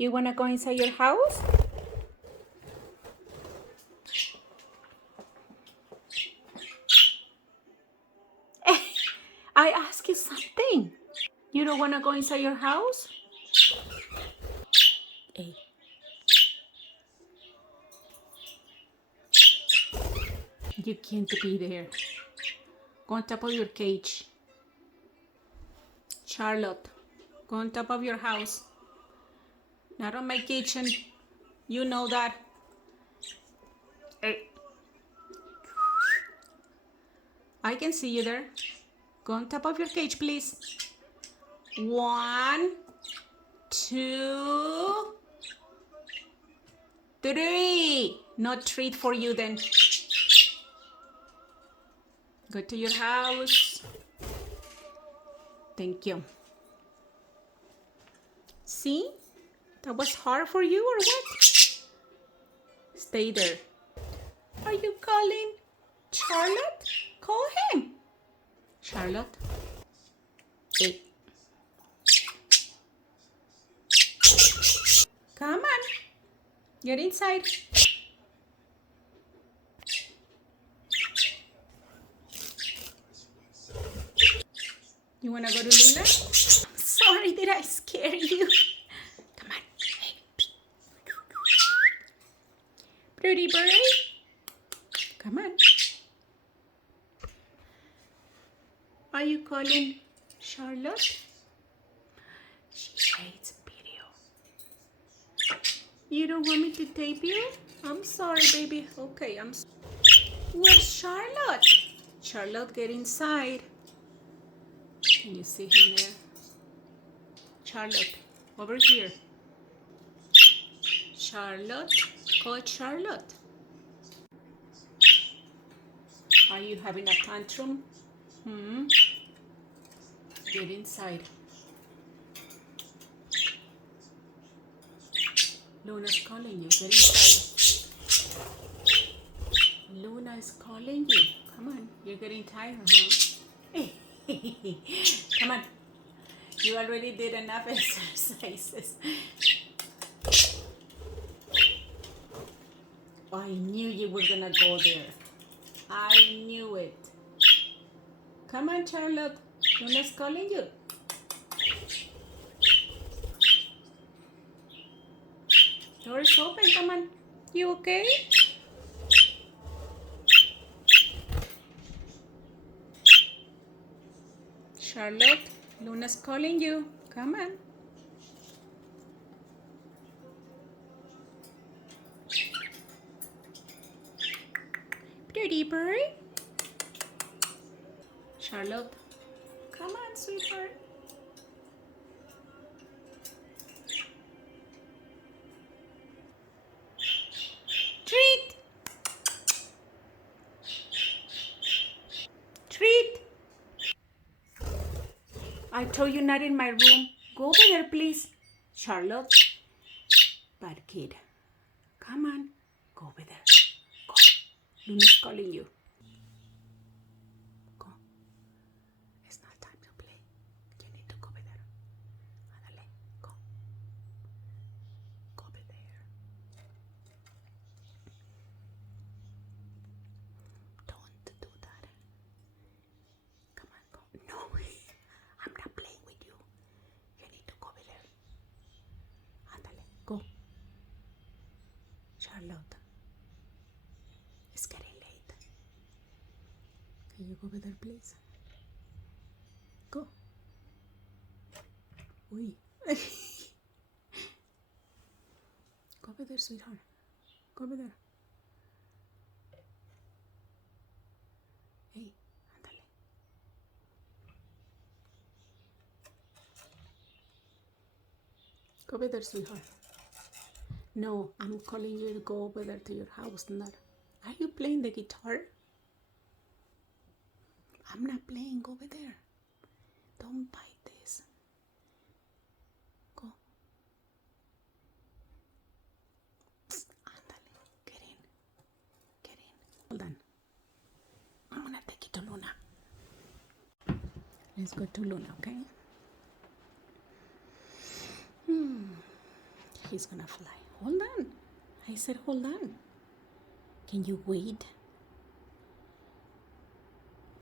You wanna go inside your house? I ask you something. You don't wanna go inside your house? Hey. You can't be there. Go on top of your cage. Charlotte, go on top of your house. Not on my kitchen. You know that. Hey. I can see you there. Go on top of your cage, please. 1, 2, 3. No treat for you then. Go to your house. Thank you. See? That was hard for you or what? Stay there. Are you calling Charlotte? Call him. Charlotte. Hey. Come on. Get inside. You wanna go to Luna? Sorry, did I scare you? Come on. Hey. Pretty bird. Come on. Are you calling Charlotte? She hates video. You don't want me to tape you? I'm sorry, baby. Okay, Where's Charlotte? Charlotte, get inside. Can you see him there? Charlotte, over here. Charlotte, call Charlotte. Are you having a tantrum? Get inside. Luna's calling you. Get inside. Luna is calling you. Come on. You're getting tired, huh? Come on. You already did enough exercises. I knew you were gonna go there. I knew it. Come on, Charlotte. Luna's calling you. Door is open. Come on. You okay? Charlotte, Luna's calling you. Come on. Pretty bird. Charlotte, come on, sweetheart. Treat. Treat. I told you not in my room. Go over there, please. Charlotte. Bad kid. Come on. Go over there. Go. Luna's calling you. Go. It's not time to play. You need to go over there. Ándale. Go. Go over there. Don't do that. Come on, go. No. I'm not playing with you. You need to go over there. Ándale. Go. Charlotte. It's getting late. Can you go over there, please? Go. Uy. Go over there, sweetheart. Go over there. Hey, ándale. Go over there, sweetheart. No, I'm calling you to go over there to your house. Not. Are you playing the guitar? I'm not playing. Go over there. Don't bite this. Go. Ándale. Get in. Get in. Hold on. I'm gonna take you to Luna. Let's go to Luna, okay? He's gonna fly. Hold on. I said hold on. Can you wait